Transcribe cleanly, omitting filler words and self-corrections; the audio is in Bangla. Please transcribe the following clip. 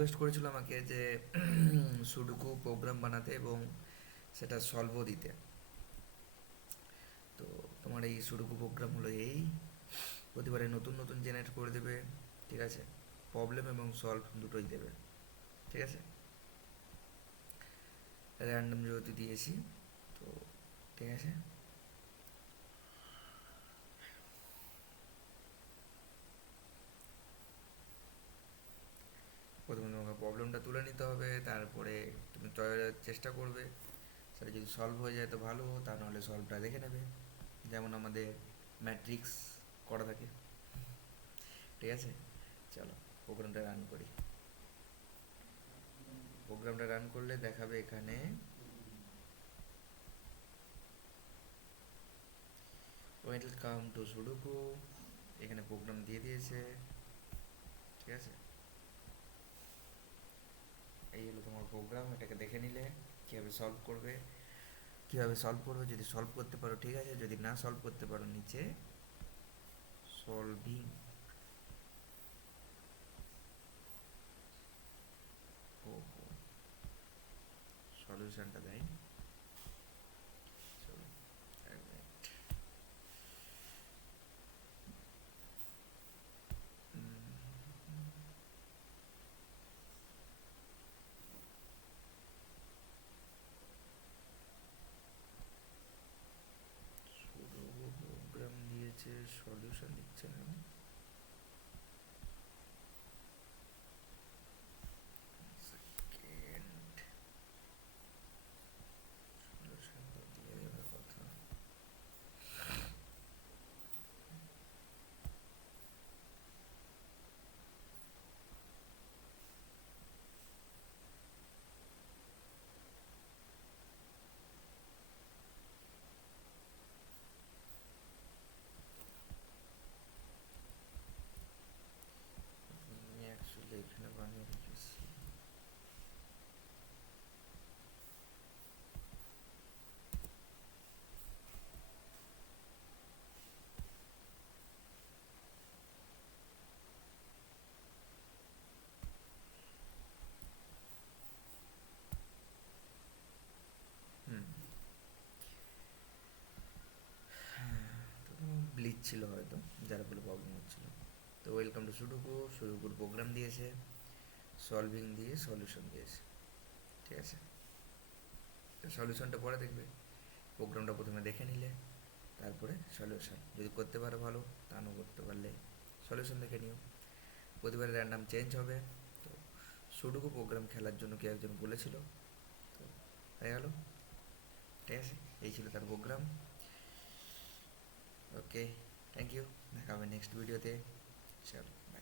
রিকোয়েস্ট করেছিল আমাকে যে সুডোকু প্রোগ্রাম বানাতে এবং সেটা সলভও দিতে। তো তোমার এই সুডোকু প্রোগ্রাম হলো এই, প্রতিবারে নতুন নতুন জেনারেট করে দেবে, ঠিক আছে? প্রবলেম এবং সলভ দুটোই দেবে, ঠিক আছে? র্যান্ডম যেহেতু দিয়েছি, তো ঠিক আছে। প্রথমে তোমাকে প্রবলেমটা তুলে নিতে হবে, তারপরে তুমি চেষ্টা করবে, সেটা যদি সলভ হয়ে যায় তো ভালো, তা নাহলে সলভটা দেখে নেবে, যেমন আমাদের ম্যাট্রিক্স করা থাকে, ঠিক আছে? চলো প্রোগ্রামটা রান করি। প্রোগ্রামটা রান করলে দেখাবে এখানে ওয়েলকাম টু সুডোকু, এখানে প্রোগ্রাম দিয়ে দিয়েছে, ঠিক আছে? এই হলো তোমার প্রোগ্রাম, এটাকে দেখে নিলে কীভাবে সলভ করবে, যদি সলভ করতে পারো ঠিক আছে, যদি না সলভ করতে পারো নিচে সলভিং ও সলিউশনটা দেয়। চলো এক মিনিট। প্রোগ্রাম দিয়েছে, সলিউশন দিচ্ছে না। সেকেন্ড সলিউশনটা দিয়ে দেওয়ার কথা। আমি অ্যাকচুয়ালি এখানে বানিয়ে রেখেছি। হুম, তো ব্লিচ ছিল হয়তো, যার ফলে প্রবলেম হচ্ছিল। তো ওয়েলকাম টু সুডোকু, সুডোকুর প্রোগ্রাম দিয়েছে, সলভিং দিয়ে সলিউশন দিয়েছে, ঠিক আছে? তো সলিউশনটা পরে দেখবে, প্রোগ্রামটা প্রথমে দেখে নিলে, তারপরে সলিউশন যদি করতে পারো ভালো, তা না করতে পারলে সলিউশন দেখে নিও। প্রতিবারে র্যান্ডাম চেঞ্জ হবে। তো সুডোকু প্রোগ্রাম খেলার জন্য কেউ একজন বলেছিল, তো হয়ে গেল, ঠিক আছে? এই ছিল তার প্রোগ্রাম। ওকে, থ্যাংক ইউ, দেখা হবে নেক্সট ভিডিওতে। চলো, বাই।